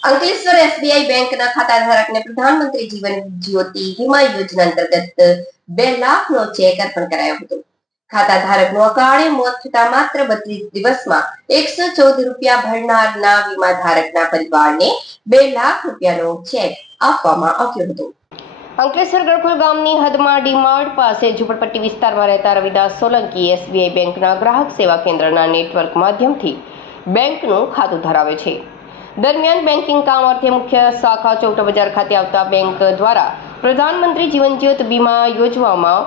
Ankleshwar SBI બેંકના ખાતાધારકને પ્રધાનમંત્રી જીવન જ્યોતિ વીમા યોજના અંતર્ગત 2 લાખનો ચેક અર્પણ કરાયો હતો. ખાતાધારકનું અકાળે મોત થતા માત્ર 32 દિવસમાં 114 રૂપિયા ભરનારના વીમાધારકના પરિવારને 2 લાખ રૂપિયાનો ચેક આપવામાં આવ્યો હતો. અંકલેશ્વર ગળખોલ ગામની હદમાં ડીમાર્ટ પાસે ઝુંપડપટ્ટી વિસ્તારમાં રહેતા રવિદાસ સોલંકી એસબીઆઈ બેંકના ગ્રાહક સેવા કેન્દ્રના નેટવર્ક માધ્યમથી બેંકનું ખાતું ધરાવે છે. દરમિયાન બેન્કિંગ કામ અર્થે મુખ્ય શાખા ચૌટા બજાર ખાતે આવતા બેંક દ્વારા પ્રધાનમંત્રી જીવન જ્યોતિ વીમા યોજવામાં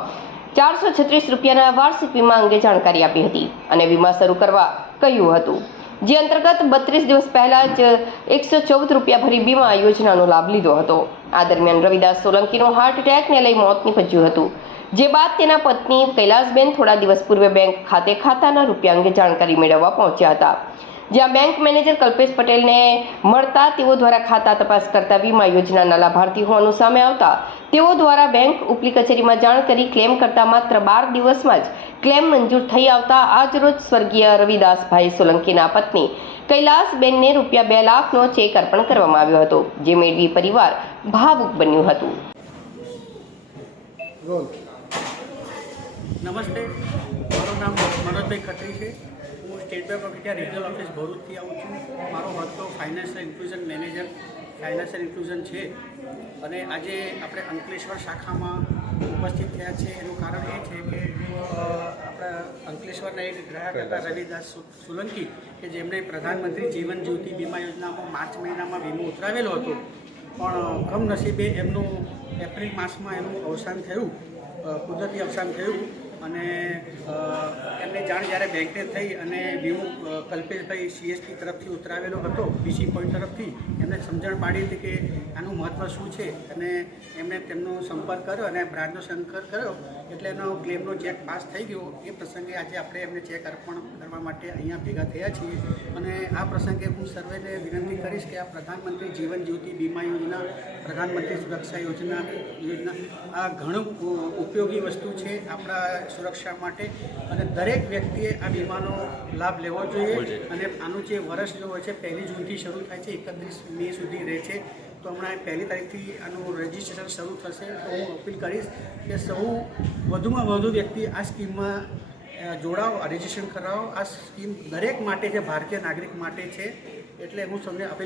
436 રૂપિયાના વાર્ષિક વીમા અંગે જાણકારી આપી હતી અને વીમા શરૂ કરવા કહ્યું હતું, જે અંતર્ગત 32 દિવસ પહેલા જ 114 રૂપિયા ભરી વીમા યોજનાનો લાભ લીધો હતો. આ દરમિયાન રવિદાસ સોલંકીનું હાર્ટ એટેકને લઈ મોત નીપજ્યું હતું, જે બાદ તેના પત્ની કૈલાસબેન થોડા દિવસ પૂર્વે બેંક ખાતે ખાતાના રૂપિયા અંગે જાણકારી મેળવવા પહોંચ્યા હતા, જ્યાં બેંક મેનેજર કલ્પેશ પટેલને મળતા તેઓ દ્વારા ખાતા તપાસ કરતા વીમા યોજનાના લાભાર્થી હોવાનું સામે આવતા તેઓ દ્વારા બેંક ઉપલી કચેરીમાં જાણ કરી ક્લેમ કરતા માત્ર 12 દિવસમાં જ ક્લેમ મંજૂર થઈ આવતા આજરોજ સ્વર્ગીય રવિદાસભાઈ સોલંકીના પત્ની કૈલાસબેનને રૂપિયા 2 લાખનો ચેક અર્પણ કરવામાં આવ્યો હતો, જે મેળવી પરિવાર ભાવુક બન્યું હતું. નમસ્તે, મારું નામ મનોજભાઈ ખત્રી છે. હું state bank of India regional office ભરૂચથી આવું છું. મારો હોદ્દો financial inclusion manager financial inclusion છે અને આજે આપણે અંકલેશ્વર શાખામાં ઉપસ્થિત થયા છે. એનું કારણ એ છે કે આપણા અંકલેશ્વરના એક ગ્રાહક હતા રવિદાસ સોલંકી, કે જેમણે પ્રધાનમંત્રી જીવન જ્યોતિ વીમા યોજનામાં માર્ચ મહિનામાં વીમો ઉતરાવેલો હતો, પણ કમનસીબે એમનું એપ્રિલ માસમાં એનું અવસાન થયું, કુદરતી અવસાન થયું અને એમને જાણ જ્યારે બેંકને થઈ અને વીમો કલ્પેશભાઈ સીએસપી તરફથી ઉતરાવેલો હતો, બીસી પોઈન્ટ તરફથી એમને સમજણ પાડી હતી કે આનું મહત્ત્વ શું છે અને એમણે તેમનો સંપર્ક કર્યો અને બ્રાન્ચનો સંપર્ક કર્યો એટલે એનો ક્લેમનો ચેક પાસ થઈ ગયો. એ પ્રસંગે આજે આપણે એમને ચેક અર્પણ કરવા માટે અહીંયા ભેગા થયા છીએ અને આ પ્રસંગે હું સર્વેને વિનંતી કરીશ કે આ પ્રધાનમંત્રી જીવન જ્યોતિ વીમા યોજના, પ્રધાનમંત્રી સુરક્ષા યોજના આ ઘણું ઉપયોગી વસ્તુ છે આપણા સુરક્ષા માટે અને દરેક વ્યક્તિએ આ વીમાનો લાભ લેવો જોઈએ. અને આનું જે વર્ષ જો હોય છે 1 જૂનથી શરૂ થાય છે, 31 મે સુધી રહે છે. તો હમણાં 1 તારીખથી આનું રજિસ્ટ્રેશન શરૂ થશે. તો હું અપીલ કરીશ કે સૌ વધુમાં વધુ વ્યક્તિ આ સ્કીમમાં જોડાઓ, રજિસ્ટ્રેશન કરાવો. આ સ્કીમ દરેક માટે છે, ભારતીય નાગરિક માટે છે. એટલે હું તમને અપીલ